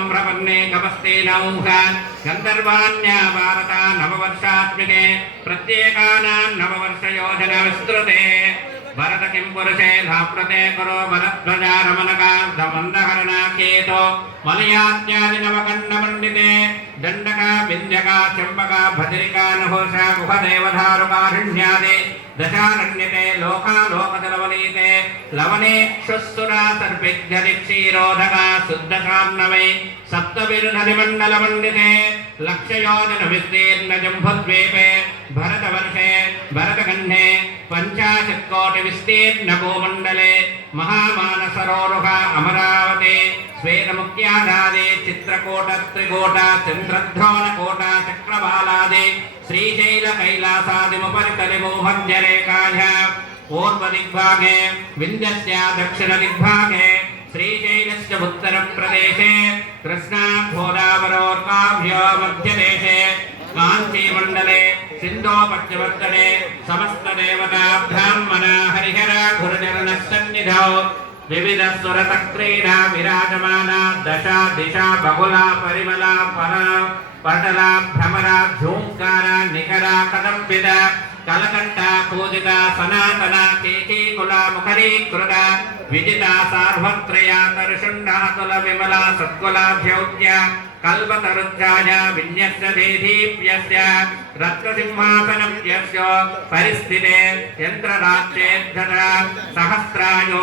प्रपन्ने कपस्ते नौह गन्धर्वाण्या भारता नववर्षात्मिके प्रत्येकानां नववर्षयोजना विस्तृते भरत किं पुरुषे धाप्रते करो भरद्वजा रमणका दमन्दहरणाकेतो मलयात्यादि नवकण्डमण्डिते दण्डका विन्ध्यका चम्पका भद्रिका नहुषा गुहदेवधारुकाहिण्यादि दशारण्यते लोकालोकजलवनीते लवने क्षुस्तुरा सर्पिध्यदिक्षीरोधका शुद्धकान्नवै सप्तविरुधनिमण्डलमण्डिते लक्षयोजन विस्तीर्ण जम्बुद्वीपे भरतवर्षे भरतखण्डे पंचाशत्कोटि विस्तीर्ण भूमण्डले महामानसरोरुह अमरावती श्वेतमुक्त्यादादि चित्रकूट त्रिकूट चन्द्रध्रोणकूट चक्रबालादि श्रीशैल कैलासादिमुपरितले भूमध्यरेखायां पूर्वदिग्भागे विन्ध्यस्य दक्षिणदिग्भागे श्रीशैलस्य उत्तरप्रदेशे कृष्णा गोदावरोर्काभ्यो मध्यदेशे काञ्चीमण्डले सिन्धोपश्चिमवर्तने समस्तदेवता ब्राह्मणा हरिहर गुरुचरणसन्निधौ विविधस्वरतक्रीडा विराजमाना दशा दिशा बहुला परिमला पटला भ्रमरा झूंकारा निकरा कदम्बिदा कलकंठा कूजिता सनातना केकीकुला मुखरीकृता विजिता सार्वत्रया तर्षुण्डातुल विमला सत्कुलाभ्यौत्या कल्पतरुज्जाया विन्यस्य देदीप्यस्य रत्नसिंहासनस्य परिस्थिते यन्त्रराज्येद्धता सहस्रायो